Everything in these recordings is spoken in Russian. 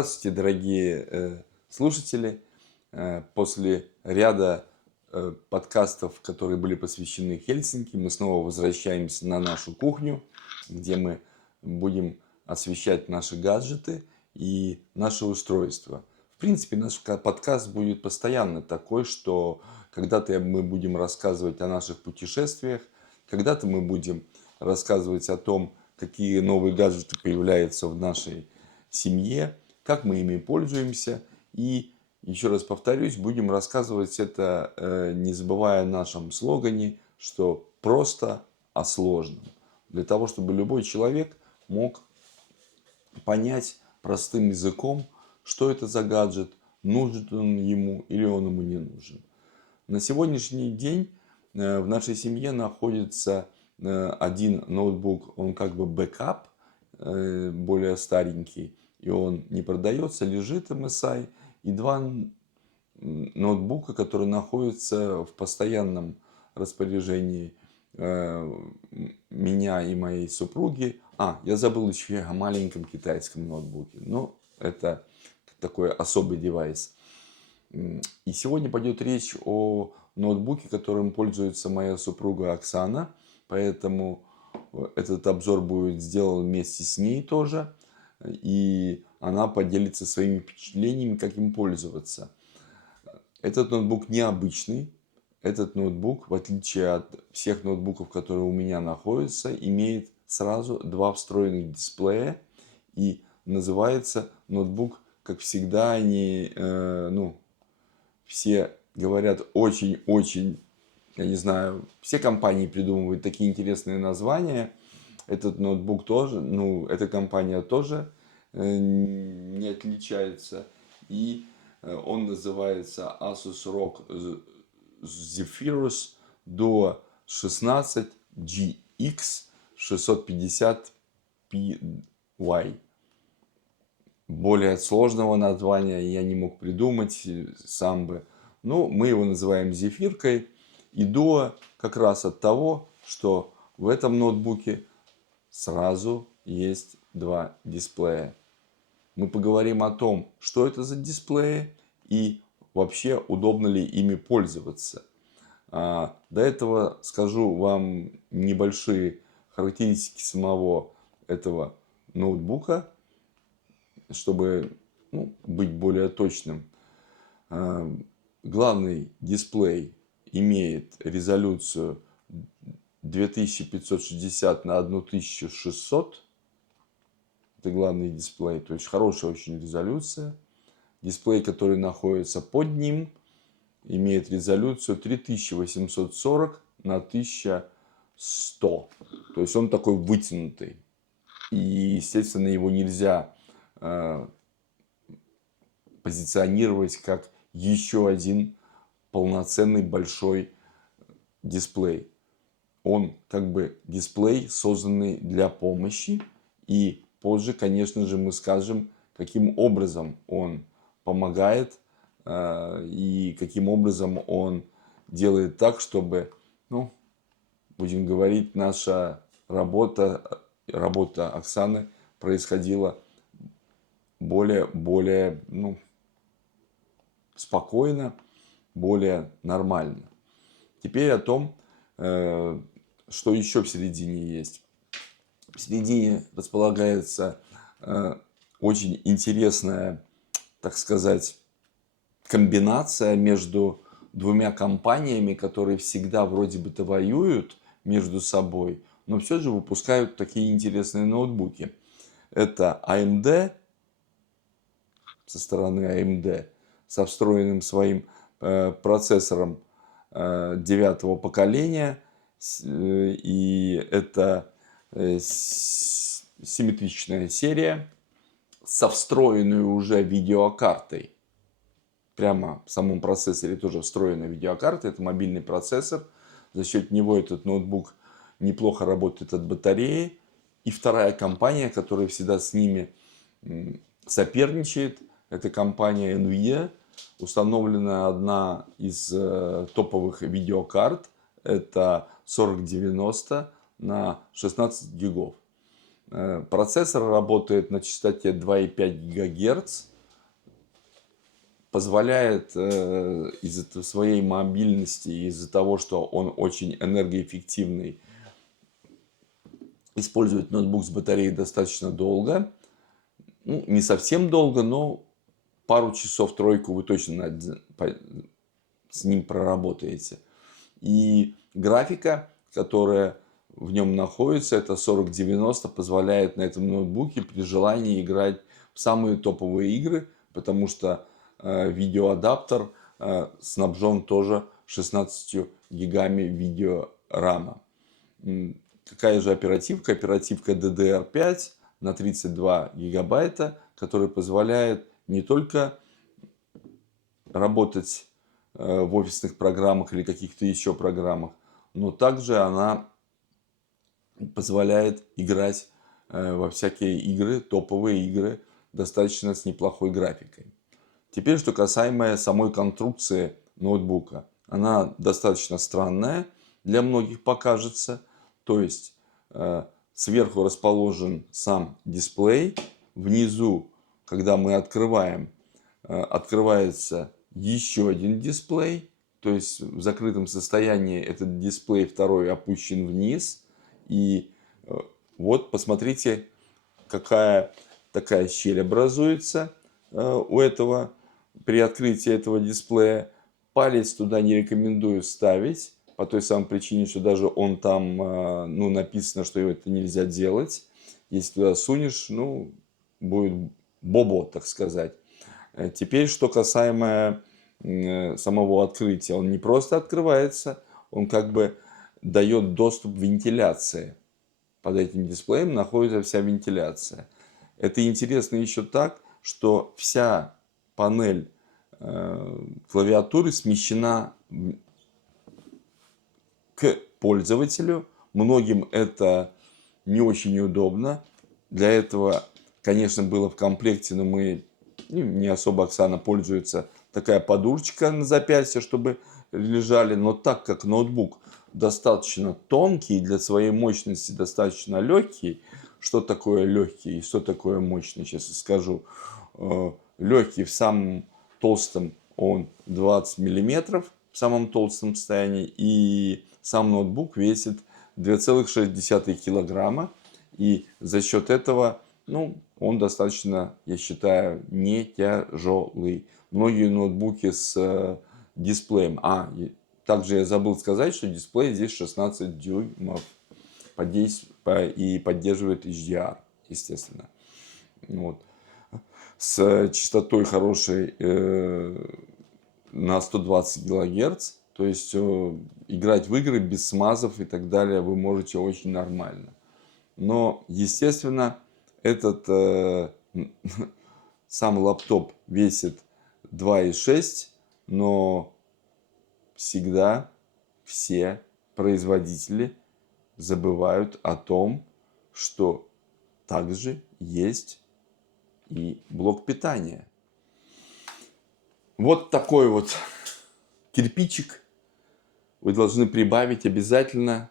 Здравствуйте, дорогие слушатели. После ряда подкастов, которые были посвящены Хельсинки, мы снова возвращаемся на нашу кухню, где мы будем освещать наши гаджеты и наши устройства. В принципе, наш подкаст будет постоянно такой, что когда-то мы будем рассказывать о наших путешествиях, когда-то мы будем рассказывать о том, какие новые гаджеты появляются в нашей семье, как мы ими пользуемся. И еще раз повторюсь, будем рассказывать это, не забывая о нашем слогане, что просто о сложном. Для того, чтобы любой человек мог понять простым языком, что это за гаджет, нужен он ему или он ему не нужен. На сегодняшний день в нашей семье находится один ноутбук, он как бы бэкап, более старенький, и он не продается, лежит MSI, и два ноутбука, которые находятся в постоянном распоряжении меня и моей супруги. Я забыл еще о маленьком китайском ноутбуке, но это такой особый девайс. И сегодня пойдет речь о ноутбуке, которым пользуется моя супруга Оксана, поэтому этот обзор будет сделан вместе с ней тоже, и она поделится своими впечатлениями, как им пользоваться. Этот ноутбук необычный. Этот ноутбук, в отличие от всех ноутбуков, которые у меня находятся, имеет сразу два встроенных дисплея. И называется ноутбук, как всегда, они, все говорят очень-очень, я не знаю, все компании придумывают такие интересные названия. Этот ноутбук тоже, эта компания тоже не отличается. И он называется Asus ROG Zephyrus Duo 16 GX 650py. Более сложного названия я не мог придумать сам бы. Но мы его называем зефиркой. И Duo как раз от того, что в этом ноутбуке сразу есть два дисплея. Мы поговорим о том, что это за дисплеи и вообще удобно ли ими пользоваться. До этого скажу вам небольшие характеристики самого этого ноутбука, чтобы быть более точным. Главный дисплей имеет резолюцию 2560 на 1600. Это главный дисплей, то есть хорошая очень резолюция. Дисплей, который находится под ним, имеет резолюцию 3840 на 1100. То есть он такой вытянутый. И, естественно, его нельзя позиционировать как еще один полноценный большой дисплей. Он как бы дисплей, созданный для помощи. И позже, конечно же, мы скажем, каким образом он помогает и каким образом он делает так, чтобы, будем говорить, наша работа Оксаны происходила более спокойно, более нормально. Теперь о том, что еще в середине есть. В середине располагается очень интересная, так сказать, комбинация между двумя компаниями, которые всегда вроде бы-то воюют между собой, но все же выпускают такие интересные ноутбуки. Это AMD, со стороны AMD, со встроенным своим процессором 9-го поколения. И это симметричная серия со встроенной уже видеокартой. Прямо в самом процессоре тоже встроена видеокарта. Это мобильный процессор. За счет него этот ноутбук неплохо работает от батареи. И вторая компания, которая всегда с ними соперничает, это компания NVIDIA. Установлена одна из топовых видеокарт. Это 4090 на 16 гигов. Процессор работает на частоте 2,5 ГГц. позволяет из-за своей мобильности, из-за того, что он очень энергоэффективный, использовать ноутбук с батареей достаточно долго. Ну, не совсем долго, но пару часов-тройку вы точно с ним проработаете. И графика, которая в нем находится, это 4090, позволяет на этом ноутбуке при желании играть в самые топовые игры, потому что видеоадаптер снабжен тоже 16 гигами видеорама. Какая же оперативка? Оперативка DDR5 на 32 гигабайта, которая позволяет не только работать в офисных программах или каких-то еще программах, но также она позволяет играть во всякие игры, топовые игры, достаточно с неплохой графикой. Теперь, что касаемо самой конструкции ноутбука. Она достаточно странная, для многих покажется. То есть, сверху расположен сам дисплей. Внизу, когда мы открываем, открывается еще один дисплей. То есть, в закрытом состоянии этот дисплей второй опущен вниз. И вот, посмотрите, какая такая щель образуется у этого при открытии этого дисплея. Палец туда не рекомендую ставить, по той самой причине, что даже он там, ну, написано, что это нельзя делать. Если туда сунешь, ну, будет бобо, так сказать. Теперь, что касаемо самого открытия. Он не просто открывается, он как бы дает доступ к вентиляции. Под этим дисплеем находится вся вентиляция. Это интересно еще так, что вся панель клавиатуры смещена к пользователю. Многим это не очень удобно. Для этого, конечно, было в комплекте, но не особо Оксана пользуется, такая подушечка на запястье, чтобы лежали. Но так как ноутбук достаточно тонкий, для своей мощности достаточно легкий. Что такое легкий и что такое мощный, сейчас скажу. Легкий в самом толстом он 20 миллиметров, в самом толстом состоянии. И сам ноутбук весит 2,6 килограмма. И за счет этого, ну, он достаточно, я считаю, не тяжелый. Многие ноутбуки с дисплеем. Также я забыл сказать, что дисплей здесь 16 дюймов. И поддерживает HDR, естественно. Вот. С частотой хорошей на 120 кГц. То есть играть в игры без смазов и так далее вы можете очень нормально. Но, естественно, этот сам лаптоп весит 2,6, но всегда все производители забывают о том, что также есть и блок питания. Вот такой вот кирпичик вы должны прибавить обязательно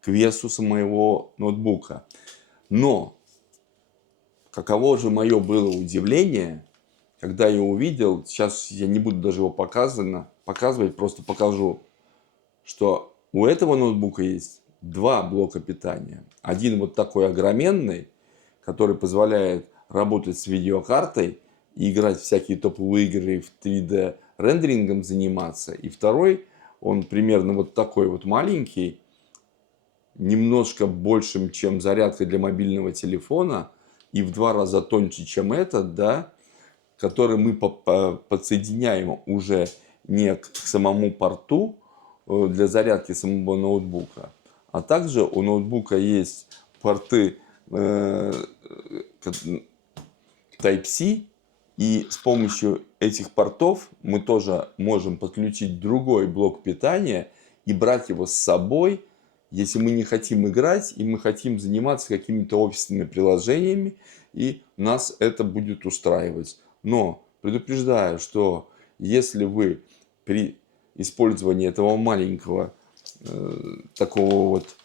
к весу моего ноутбука. Но каково же мое было удивление, когда я увидел, сейчас я не буду даже его показывать, просто покажу, что у этого ноутбука есть два блока питания. Один вот такой огроменный, который позволяет работать с видеокартой и играть в всякие топовые игры, в 3D рендерингом заниматься. И второй, он примерно вот такой вот маленький, немножко большим, чем зарядка для мобильного телефона, и в 2 раза тоньше, чем этот, да, который мы подсоединяем уже не к самому порту для зарядки самого ноутбука, а также у ноутбука есть порты Type-C, и с помощью этих портов мы тоже можем подключить другой блок питания и брать его с собой, если мы не хотим играть и мы хотим заниматься какими-то офисными приложениями, и нас это будет устраивать. Но предупреждаю, что если вы при использовании этого маленького такого вот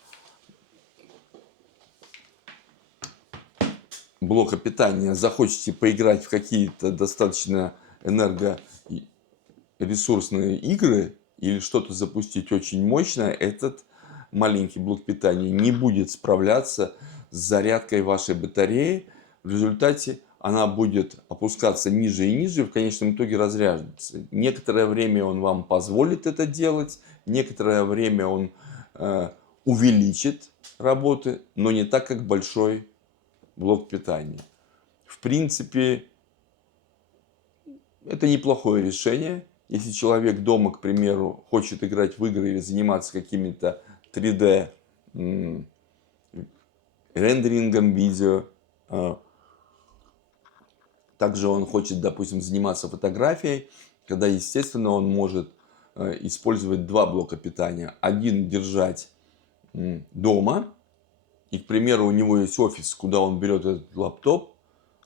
блока питания захочете поиграть в какие-то достаточно энергоресурсные игры или что-то запустить очень мощное, этот маленький блок питания не будет справляться с зарядкой вашей батареи. В результате она будет опускаться ниже и ниже, и в конечном итоге разряжаться. Некоторое время он вам позволит это делать, некоторое время он увеличит работы, но не так, как большой блок питания. В принципе, это неплохое решение. Если человек дома, к примеру, хочет играть в игры или заниматься какими-то 3D рендерингом видео, также он хочет, допустим, заниматься фотографией, когда, естественно, он может использовать два блока питания. Один держать дома, и, к примеру, у него есть офис, куда он берет этот лаптоп,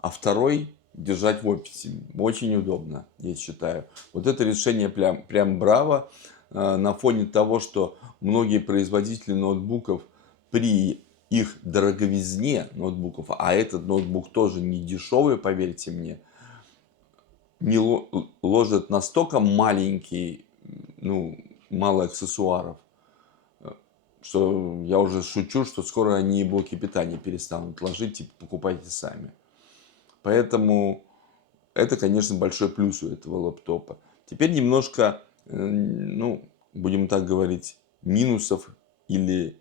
а второй держать в офисе. Очень удобно, я считаю. Вот это решение прям браво. На фоне того, что многие производители ноутбуков при их дороговизне ноутбуков, а этот ноутбук тоже не дешевый, поверьте мне, не ложат настолько маленький, мало аксессуаров, что я уже шучу, что скоро они блоки питания перестанут ложить, типа покупайте сами. Поэтому это, конечно, большой плюс у этого лаптопа. Теперь немножко, будем так говорить, минусов или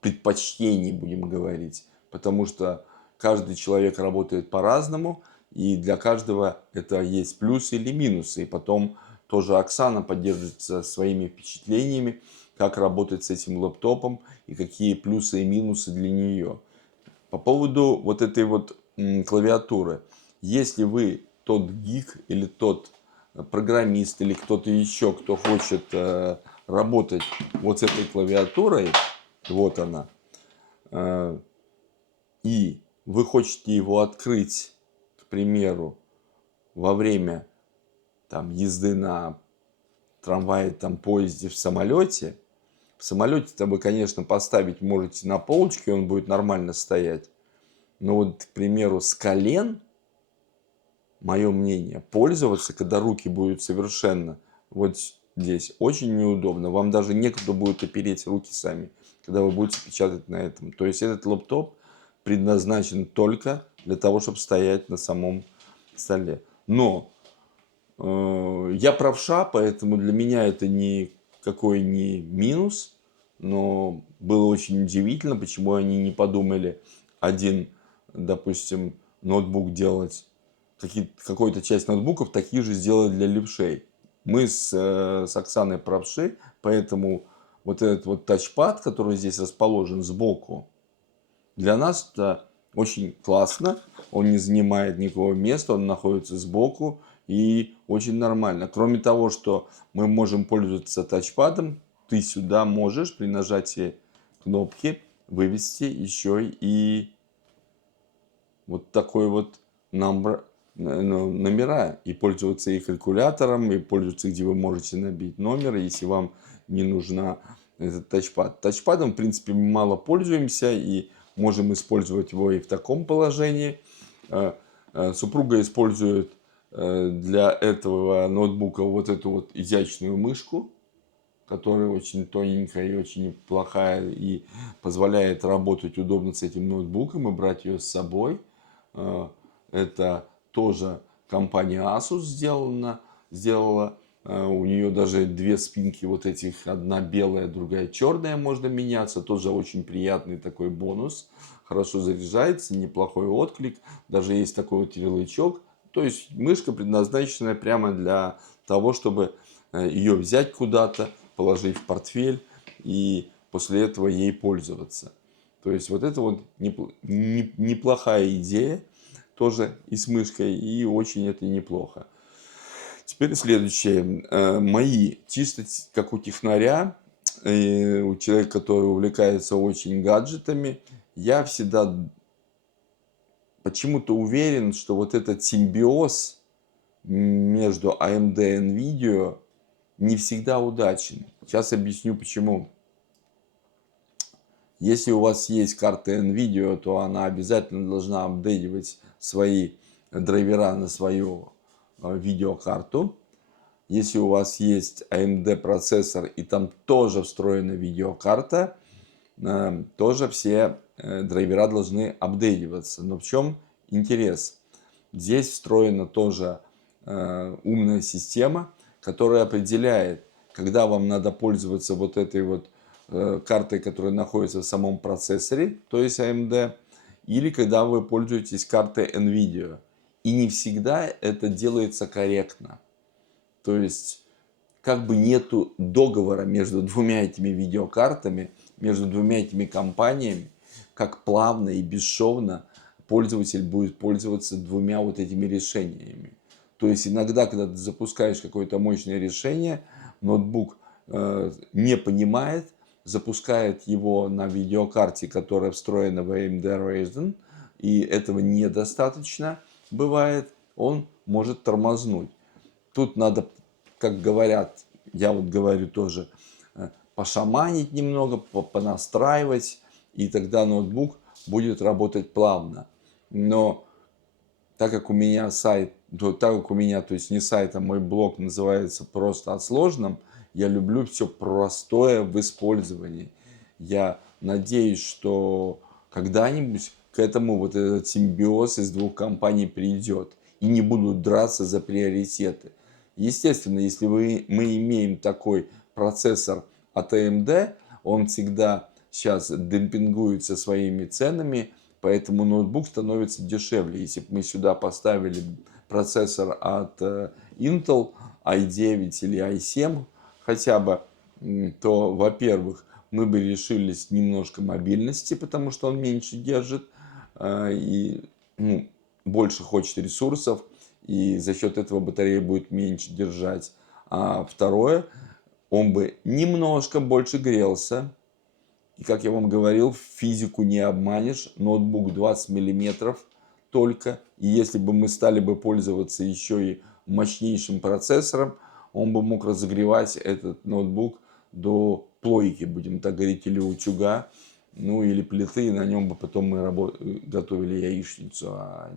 предпочтений, будем говорить. Потому что каждый человек работает по-разному, и для каждого это есть плюсы или минусы. И потом тоже Оксана поделится своими впечатлениями, как работать с этим лаптопом и какие плюсы и минусы для нее. По поводу вот этой вот клавиатуры. Если вы тот гик или тот программист или кто-то еще, кто хочет работать вот с этой клавиатурой, вот она, и вы хотите его открыть, к примеру, во время езды на трамвае, поезде, в самолете. В самолете-то вы, конечно, поставить можете на полочке, он будет нормально стоять. Но вот, к примеру, с колен, мое мнение, пользоваться, когда руки будут совершенно вот здесь, очень неудобно. Вам даже некуда будет опереть руки сами, когда вы будете печатать на этом. То есть этот лаптоп предназначен только для того, чтобы стоять на самом столе. Но я правша, поэтому для меня это никакой не минус. Но было очень удивительно, почему они не подумали один, допустим, ноутбук делать, какую-то часть ноутбуков такие же сделать для левшей. Мы с Оксаной правши, поэтому вот этот вот тачпад, который здесь расположен сбоку, для нас это очень классно. Он не занимает никакого места, он находится сбоку и очень нормально. Кроме того, что мы можем пользоваться тачпадом, ты сюда можешь при нажатии кнопки вывести еще и вот такой вот номера, и пользоваться и калькулятором, и пользоваться, где вы можете набить номер, если вам не нужна этот тачпад. Тачпадом, в принципе, мы мало пользуемся и можем использовать его и в таком положении. Супруга использует для этого ноутбука вот эту вот изящную мышку, которая очень тоненькая и очень плохая, и позволяет работать удобно с этим ноутбуком и брать ее с собой. Это тоже компания Asus сделала. У нее даже две спинки вот этих, одна белая, другая черная, можно меняться. Тоже очень приятный такой бонус. Хорошо заряжается, неплохой отклик. Даже есть такой вот ярлычок. То есть мышка предназначена прямо для того, чтобы ее взять куда-то, положить в портфель и после этого ей пользоваться. То есть вот это вот неплохая идея тоже и с мышкой, и очень это неплохо. Теперь следующее. Мои, чисто как у технаря, у человека, который увлекается очень гаджетами, я всегда почему-то уверен, что вот этот симбиоз между AMD и NVIDIA не всегда удачен. Сейчас объясню почему. Если у вас есть карта NVIDIA, то она обязательно должна апдейтивать свои драйвера на свою видеокарту. Если у вас есть AMD процессор и там тоже встроена видеокарта, тоже все драйвера должны апдейтиваться. Но в чем интерес? Здесь встроена тоже умная система, которая определяет, когда вам надо пользоваться вот этой вот картой, которая находится в самом процессоре, то есть AMD, или когда вы пользуетесь картой NVIDIA. И не всегда это делается корректно. То есть, как бы нету договора между двумя этими видеокартами, между двумя этими компаниями, как плавно и бесшовно пользователь будет пользоваться двумя вот этими решениями. То есть, иногда, когда ты запускаешь какое-то мощное решение, ноутбук не понимает, запускает его на видеокарте, которая встроена в AMD Ryzen, и этого недостаточно бывает, он может тормознуть. Тут надо, как говорят, я вот говорю тоже, пошаманить немного, понастраивать, и тогда ноутбук будет работать плавно. Но так как у меня сайт, то есть не сайт, а мой блог называется просто о сложном, я люблю все простое в использовании. Я надеюсь, что когда-нибудь к этому вот этот симбиоз из двух компаний придет и не будут драться за приоритеты. Естественно, если мы имеем такой процессор от AMD, он всегда сейчас демпингуется своими ценами, поэтому ноутбук становится дешевле. Если бы мы сюда поставили процессор от Intel i9 или i7 хотя бы, то, во-первых, мы бы лишились немножко мобильности, потому что он меньше держит и больше хочет ресурсов, и за счет этого батарея будет меньше держать. А второе, он бы немножко больше грелся. И, как я вам говорил, физику не обманешь. Ноутбук 20 миллиметров только. И если бы мы стали бы пользоваться еще и мощнейшим процессором, он бы мог разогревать этот ноутбук до плойки, будем так говорить, или утюга, ну или плиты. И на нем бы потом мы готовили яичницу, а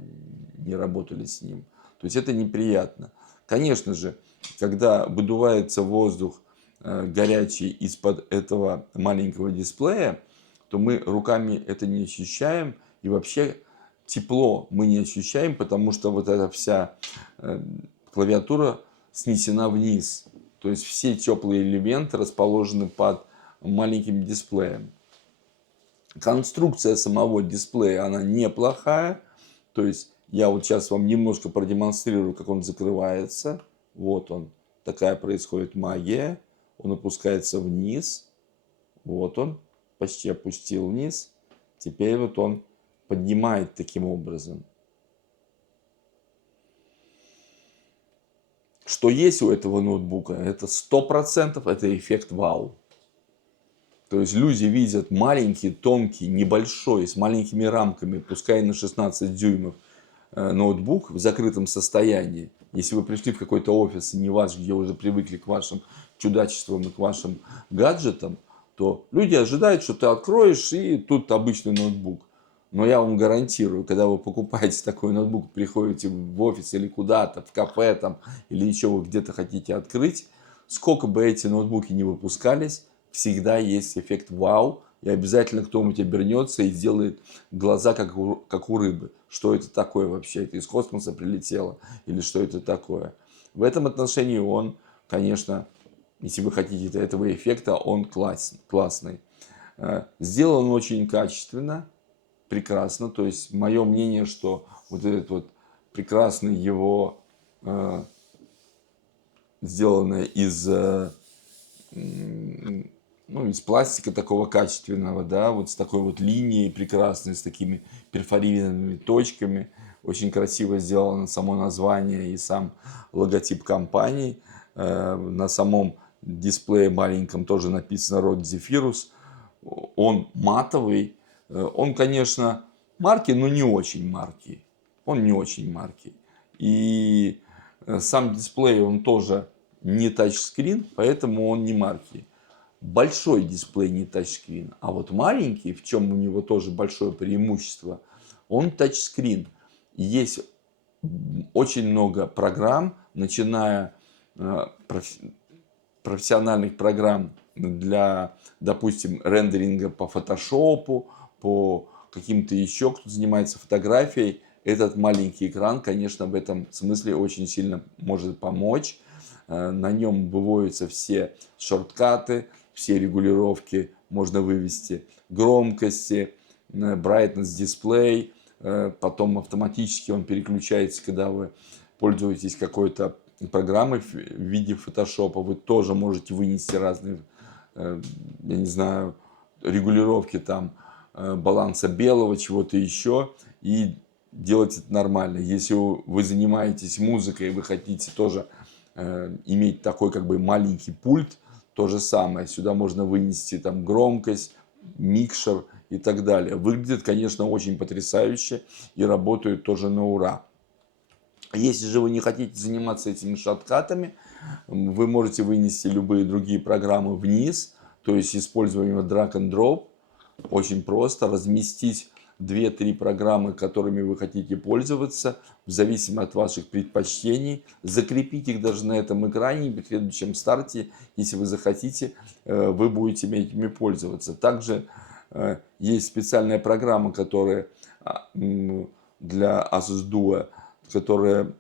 не работали с ним. То есть это неприятно. Конечно же, когда выдувается воздух горячий из-под этого маленького дисплея, то мы руками это не ощущаем. И вообще тепло мы не ощущаем, потому что вот эта вся клавиатура снесена вниз. То есть все теплые элементы расположены под маленьким дисплеем. Конструкция самого дисплея, она неплохая. То есть я вот сейчас вам немножко продемонстрирую, как он закрывается. Вот он. Такая происходит магия. Он опускается вниз. Вот он. Почти опустил вниз. Теперь вот он поднимает таким образом. Что есть у этого ноутбука? Это 100% это эффект вау. То есть люди видят маленький, тонкий, небольшой, с маленькими рамками, пускай на 16 дюймов, ноутбук в закрытом состоянии. Если вы пришли в какой-то офис, не ваш, где уже привыкли к вашим чудачествам и к вашим гаджетам, то люди ожидают, что ты откроешь, и тут обычный ноутбук. Но я вам гарантирую, когда вы покупаете такой ноутбук, приходите в офис или куда-то, в кафе там, или еще вы где-то хотите открыть, сколько бы эти ноутбуки не выпускались, всегда есть эффект вау, и обязательно кто-нибудь обернется и сделает глаза, как у рыбы. Что это такое вообще? Это из космоса прилетело? Или что это такое? В этом отношении он, конечно, если вы хотите этого эффекта, он классный. Сделан очень качественно, прекрасно. То есть, мое мнение, что вот этот вот прекрасный его сделанное из пластика такого качественного, да, вот с такой вот линией прекрасной, с такими перфорированными точками. Очень красиво сделано само название и сам логотип компании. На самом дисплее маленьком тоже написано Rode Zephyrus. Он матовый. Он, конечно, марки, но не очень марки. Он не очень марки. И сам дисплей, он тоже не тачскрин, поэтому он не марки. Большой дисплей не тачскрин, а вот маленький, в чем у него тоже большое преимущество, он тачскрин. Есть очень много программ, начиная профессиональных программ для, допустим, рендеринга по фотошопу, по каким-то еще, кто занимается фотографией. Этот маленький экран, конечно, в этом смысле очень сильно может помочь. На нем выводятся все шорткаты, все регулировки можно вывести, громкости, brightness display, потом автоматически он переключается, когда вы пользуетесь какой-то программой в виде фотошопа, вы тоже можете вынести разные, я не знаю, регулировки там баланса белого, чего-то еще, и делать это нормально. Если вы занимаетесь музыкой, и вы хотите тоже иметь такой как бы маленький пульт, то же самое. Сюда можно вынести там громкость, микшер и так далее. Выглядит, конечно, очень потрясающе и работает тоже на ура. Если же вы не хотите заниматься этими шорткатами, вы можете вынести любые другие программы вниз, то есть используем drag and drop. Очень просто разместить 2-3 программы, которыми вы хотите пользоваться, в зависимости от ваших предпочтений. Закрепить их даже на этом экране, и при следующем старте, если вы захотите, вы будете этими пользоваться. Также есть специальная программа, которая для Asus Duo, которая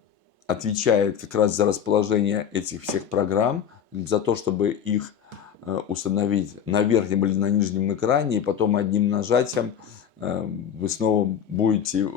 отвечает как раз за расположение этих всех программ, за то, чтобы их установить на верхнем или на нижнем экране, и потом одним нажатием вы снова будете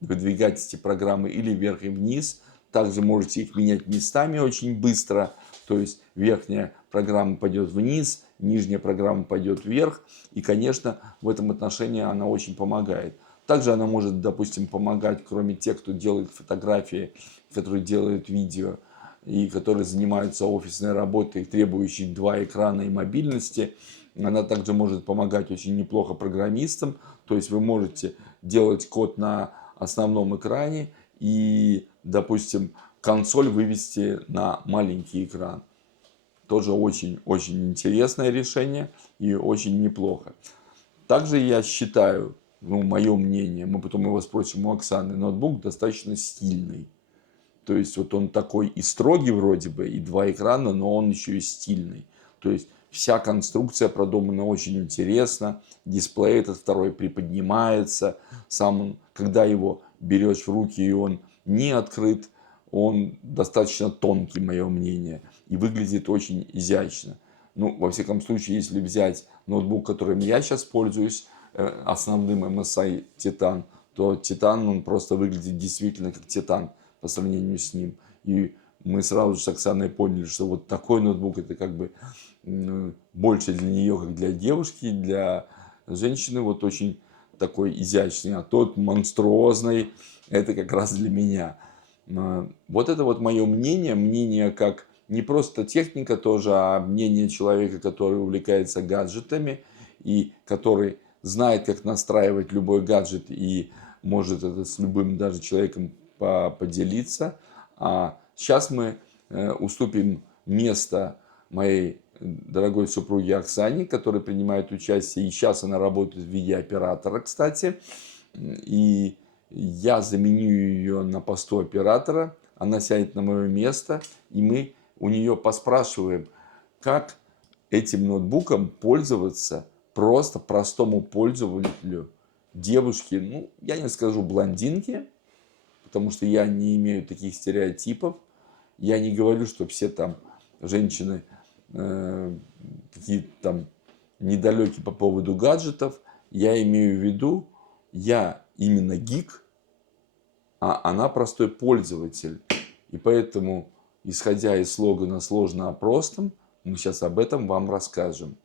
выдвигать эти программы или вверх и вниз. Также можете их менять местами очень быстро, то есть верхняя программа пойдет вниз, нижняя программа пойдет вверх, и, конечно, в этом отношении она очень помогает. Также она может, допустим, помогать, кроме тех, кто делает фотографии, которые делают видео и которые занимаются офисной работой, требующей 2 экрана и мобильности. Она также может помогать очень неплохо программистам. То есть вы можете делать код на основном экране и, допустим, консоль вывести на маленький экран. Тоже очень интересное решение и очень неплохо. Также я считаю, мое мнение, мы потом его спросим у Оксаны, ноутбук достаточно стильный. То есть вот он такой и строгий вроде бы, и 2 экрана, но он еще и стильный. То есть вся конструкция продумана очень интересно. Дисплей этот второй приподнимается. Сам он, когда его берешь в руки, и он не открыт, он достаточно тонкий, мое мнение, и выглядит очень изящно. Во всяком случае, если взять ноутбук, которым я сейчас пользуюсь, основным MSI Titan, то Titan, он просто выглядит действительно как Titan по сравнению с ним. И мы сразу же с Оксаной поняли, что вот такой ноутбук, это как бы больше для нее, как для девушки, для женщины, вот очень такой изящный, а тот монструозный, это как раз для меня. Вот это вот мое мнение как не просто техника тоже, а мнение человека, который увлекается гаджетами и который знает, как настраивать любой гаджет и может это с любым даже человеком поделиться. А сейчас мы уступим место моей дорогой супруге Оксане, которая принимает участие. И сейчас она работает в виде оператора, кстати. И я заменю ее на посту оператора. Она сядет на мое место. И мы у нее поспрашиваем, как этим ноутбуком пользоваться просто простому пользователю, девушке, я не скажу блондинке, потому что я не имею таких стереотипов. Я не говорю, что все там женщины какие-то там недалекие по поводу гаджетов. Я имею в виду, я именно гик, а она простой пользователь. И поэтому, исходя из слогана «сложно о простом», мы сейчас об этом вам расскажем.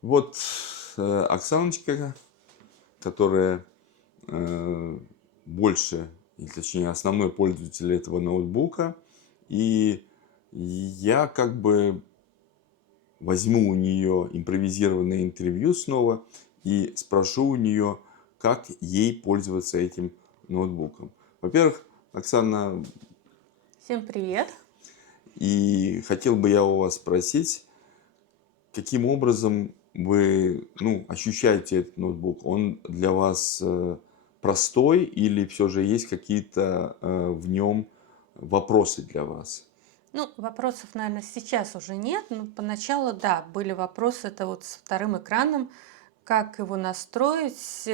Вот Оксаночка, которая больше, или точнее основной пользователь этого ноутбука. И я как бы возьму у нее импровизированное интервью снова и спрошу у нее, как ей пользоваться этим ноутбуком. Во-первых, Оксана... Всем привет! И хотел бы я у вас спросить, каким образом вы ощущаете этот ноутбук? Он для вас простой или все же есть какие-то в нем вопросы для вас? Ну, вопросов, наверное, сейчас уже нет, но поначалу, да, были вопросы. Это вот с вторым экраном, как его настроить.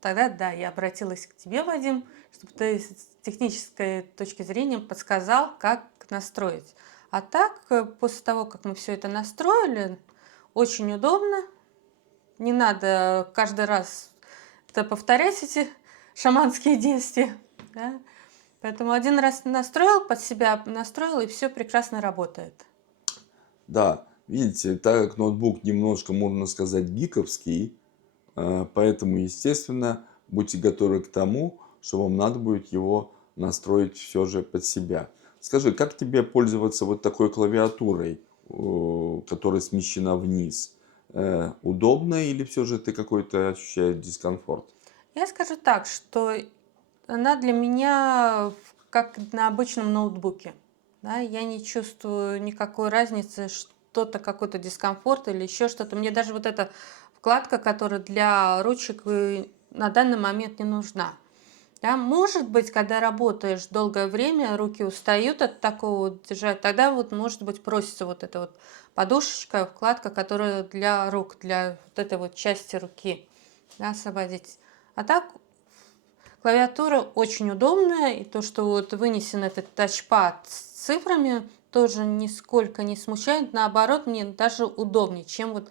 Тогда, да, я обратилась к тебе, Вадим, чтобы ты с технической точки зрения подсказал, как настроить. А так, после того, как мы все это настроили, очень удобно. Не надо каждый раз это повторять, эти шаманские действия. Да? Поэтому один раз настроил, под себя настроил, и все прекрасно работает. Да, видите, так как ноутбук немножко, можно сказать, гиковский, поэтому, естественно, будьте готовы к тому, что вам надо будет его настроить все же под себя. Скажи, как тебе пользоваться вот такой клавиатурой, которая смещена вниз? Удобно или все же ты какой-то ощущаешь дискомфорт? Я скажу так, что она для меня как на обычном ноутбуке. Да, я не чувствую никакой разницы, что-то, какой-то дискомфорт или еще что-то. Мне даже вот эта вкладка, которая для ручек, на данный момент не нужна. Да, может быть, когда работаешь долгое время, руки устают от такого вот держать, тогда вот, может быть, просится вот эта вот подушечка, вкладка, которая для рук, для вот этой вот части руки, да, освободить. А так клавиатура очень удобная, и то, что вот вынесен этот тачпад с цифрами, тоже нисколько не смущает. Наоборот, мне даже удобнее, чем вот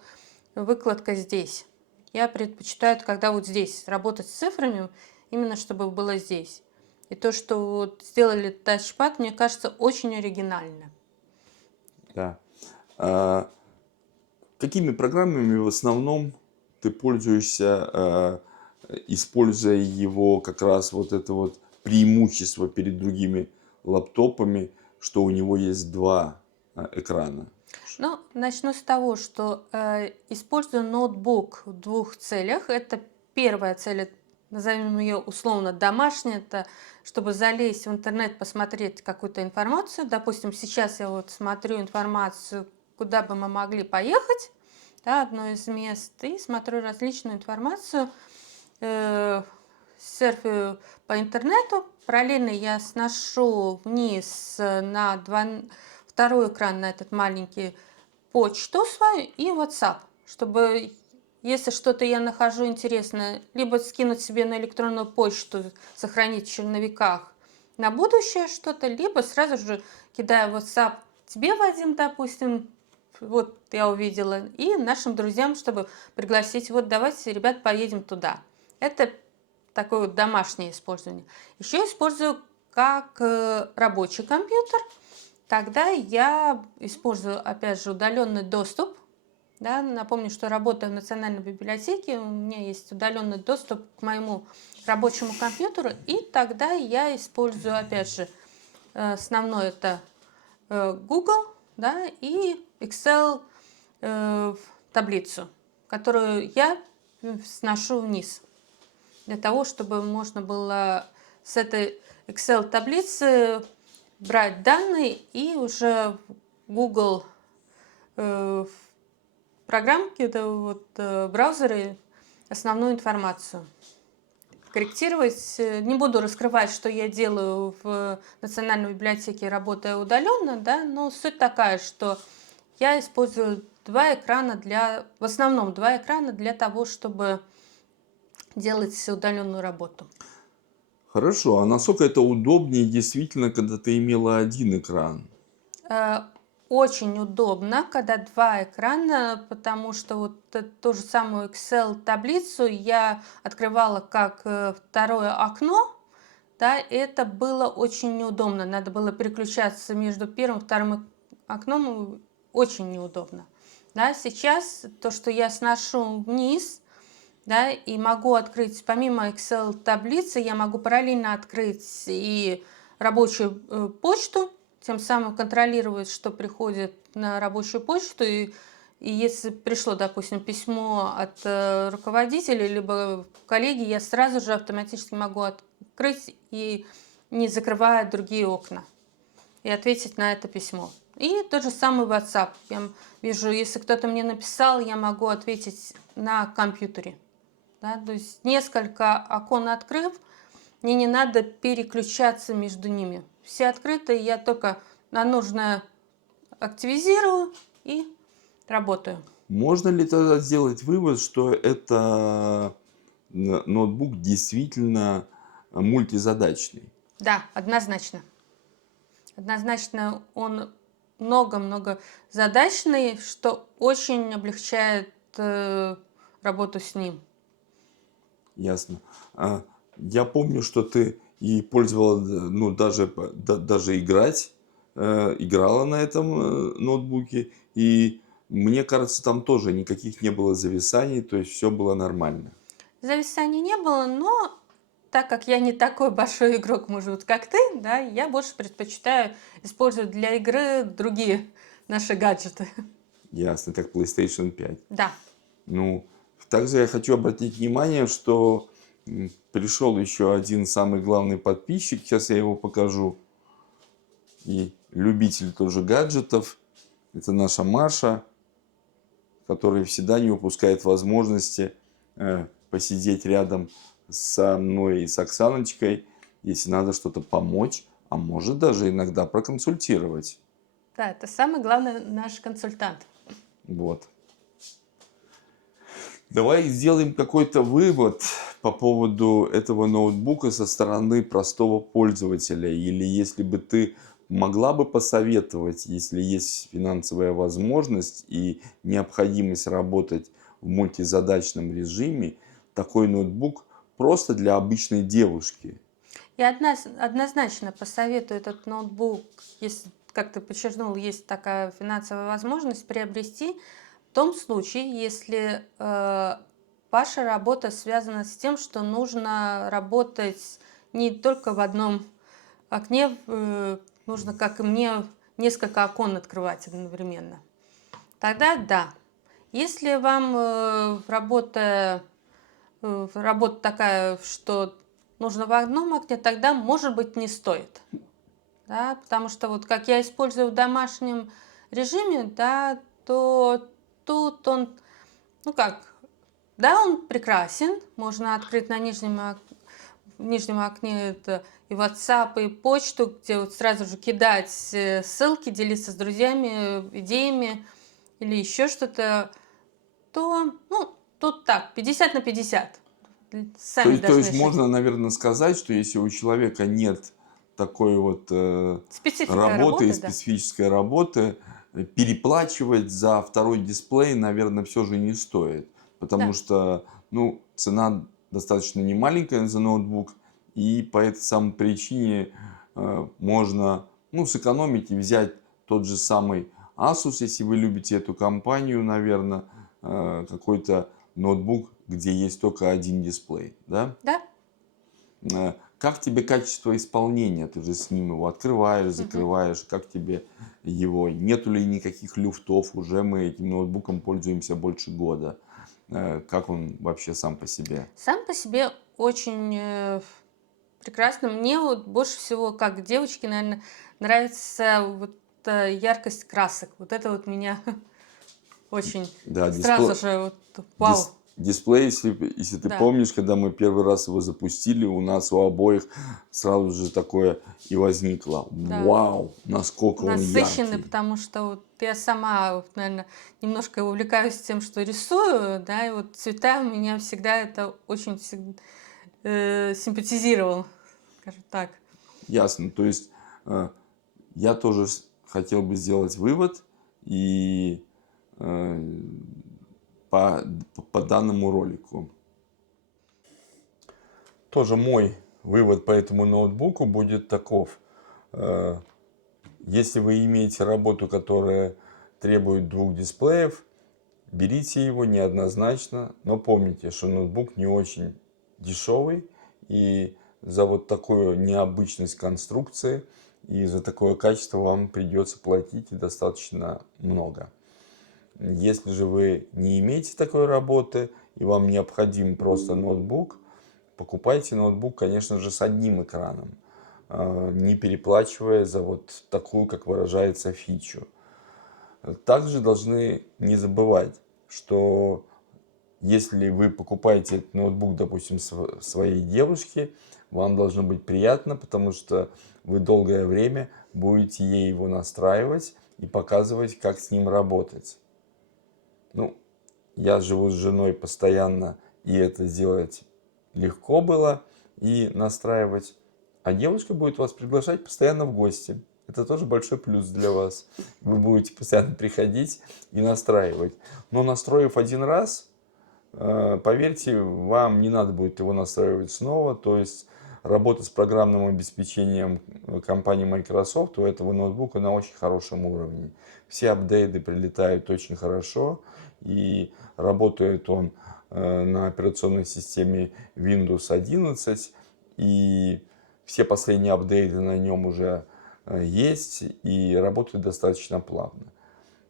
выкладка здесь. Я предпочитаю, когда вот здесь работать с цифрами, именно чтобы было здесь. И то, что вот сделали тачпад, мне кажется, очень оригинально. Да. А какими программами в основном ты пользуешься, используя его как раз вот это вот преимущество перед другими лаптопами, что у него есть два экрана? Ну, начну с того, что использую ноутбук в двух целях. Это первая цель, назовем ее условно домашняя, это чтобы залезть в интернет, посмотреть какую-то информацию. Допустим, сейчас я вот смотрю информацию, куда бы мы могли поехать, да, одно из мест, и смотрю различную информацию, серфю по интернету. Параллельно я сношу вниз второй экран на этот маленький почту свою и WhatsApp, чтобы, если что-то я нахожу интересное, либо скинуть себе на электронную почту, сохранить в черновиках на будущее что-то, либо сразу же кидаю в WhatsApp тебе, Вадим, допустим, вот я увидела, и нашим друзьям, чтобы пригласить, вот давайте, ребят, поедем туда. Это такое вот домашнее использование. Еще использую как рабочий компьютер. Тогда я использую, опять же, удаленный доступ. Да, напомню, что работаю в Национальной библиотеке, у меня есть удаленный доступ к моему рабочему компьютеру, и тогда я использую, опять же, основное это Google, да, и Excel таблицу, которую я сношу вниз, для того, чтобы можно было с этой Excel таблицы брать данные и уже в Google программки, это вот браузеры, основную информацию корректировать. Не буду раскрывать, что я делаю в Национальной библиотеке, работая удаленно, да, но суть такая, что я использую в основном два экрана для того, чтобы делать удаленную работу. Хорошо, а насколько это удобнее действительно, когда ты имела один экран? Э, Очень удобно, когда два экрана, потому что вот ту же самую Excel-таблицу я открывала как второе окно, да, это было очень неудобно. Надо было переключаться между первым и вторым окном, очень неудобно. Да, сейчас то, что я сношу вниз, да, и могу открыть, помимо Excel-таблицы, я могу параллельно открыть и рабочую почту, тем самым контролировать, что приходит на рабочую почту, и если пришло, допустим, письмо от руководителя либо коллеги, я сразу же автоматически могу открыть и не закрывая другие окна и ответить на это письмо. И тот же самый WhatsApp. Я вижу, если кто-то мне написал, я могу ответить на компьютере. Да, то есть несколько окон открыв, мне не надо переключаться между ними. Все открыты, я только на нужное активизирую и работаю. Можно ли тогда сделать вывод, что это ноутбук действительно мультизадачный? Да, однозначно. Однозначно он много-много задачный, что очень облегчает работу с ним. Ясно. Я помню, что ты и пользовала, ну, даже играть, играла на этом ноутбуке, и мне кажется, там тоже никаких не было зависаний, то есть все было нормально. Зависаний не было, но так как я не такой большой игрок, может быть, как ты, да, я больше предпочитаю использовать для игры другие наши гаджеты. Ясно, как PlayStation 5. Да, Ну, также я хочу обратить внимание, что пришел еще один самый главный подписчик, сейчас я его покажу, и любитель тоже гаджетов. Это наша Маша, которая всегда не упускает возможности посидеть рядом со мной и с Оксаночкой, если надо что-то помочь, а может даже иногда проконсультировать. да, это самый главный наш консультант. Вот. Давай сделаем какой-то вывод по поводу этого ноутбука со стороны простого пользователя. Или если бы ты могла бы посоветовать, если есть финансовая возможность и необходимость работать в мультизадачном режиме, такой ноутбук просто для обычной девушки. Я однозначно посоветую этот ноутбук, если, как ты подчеркнул, есть такая финансовая возможность приобрести, в том случае, если ваша работа связана с тем, что нужно работать не только в одном окне, нужно, как и мне, несколько окон открывать одновременно. Тогда да. Если вам работа такая, что нужно в одном окне, тогда, может быть, не стоит. Да, потому что вот как я использую в домашнем режиме, да, то тут он, ну как, да, он прекрасен, можно открыть на нижнем окне это и WhatsApp, и почту, где вот сразу же кидать ссылки, делиться с друзьями, идеями или еще что-то, то, ну, тут так, 50 на 50. Сами То должны есть решить. можно, наверное, сказать, что если у человека нет такой вот Специфика работы и работы, да. специфической работы, переплачивать за второй дисплей, наверное, все же не стоит. Потому Да. что, ну, цена достаточно немаленькая за ноутбук, и по этой самой причине можно, ну, сэкономить и взять тот же самый Asus, если вы любите эту компанию, наверное, какой-то ноутбук, где есть только один дисплей, да? Да. Как тебе качество исполнения? Ты же с ним его открываешь, Мгм. закрываешь. Как тебе его? Нету ли никаких люфтов? Уже мы этим ноутбуком пользуемся больше года. Как он вообще сам по себе? Сам по себе очень прекрасно. Мне вот больше всего, как девочке, наверное, нравится вот яркость красок. Вот это вот меня очень Да, сразу же вот вау. дисплей, если ты Да, помнишь, когда мы первый раз его запустили, у нас у обоих сразу же такое и возникло. да. Вау, насколько он Насыщенный, яркий. потому что вот я сама, вот, наверное, немножко увлекаюсь тем, что рисую, да, и вот цвета у меня всегда это очень симпатизировал, скажем так. Ясно. То есть э, я тоже хотел бы сделать вывод и э, по, по данному ролику. Тоже мой вывод по этому ноутбуку будет таков. Э, Если вы имеете работу, которая требует двух дисплеев, берите его неоднозначно, но помните, что ноутбук не очень дешевый, и за вот такую необычность конструкции и за такое качество вам придется платить и достаточно много. Если же вы не имеете такой работы и вам необходим просто ноутбук, покупайте ноутбук, конечно же, с одним экраном, не переплачивая за вот такую, как выражается, фичу. Также должны не забывать, что если вы покупаете этот ноутбук, допустим, своей девушке, вам должно быть приятно, потому что вы долгое время будете ей его настраивать и показывать, как с ним работать. Ну, я живу с женой постоянно, и это сделать легко было, и настраивать. А девушка будет вас приглашать постоянно в гости. Это тоже большой плюс для вас. Вы будете постоянно приходить и настраивать. Но настроив один раз, поверьте, вам не надо будет его настраивать снова. То есть работа с программным обеспечением компании Microsoft у этого ноутбука на очень хорошем уровне. Все апдейты прилетают очень хорошо, и работает он на операционной системе Windows 11, и все последние апдейты на нем уже есть и работают достаточно плавно.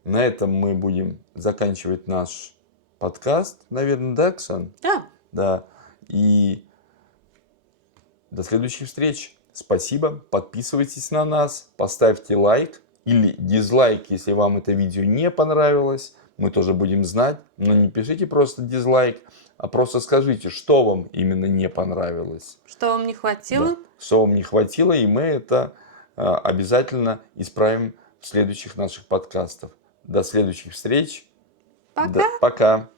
На этом мы будем заканчивать наш подкаст, наверное, да, Оксан? Да. Да. И до следующих встреч. Спасибо. Подписывайтесь на нас, поставьте лайк или дизлайк, если вам это видео не понравилось. Мы тоже будем знать. Но не пишите просто дизлайк, а просто скажите, что вам именно не понравилось. Что вам не хватило? Да, что вам не хватило, и мы это обязательно исправим в следующих наших подкастах. До следующих встреч. Пока. Пока.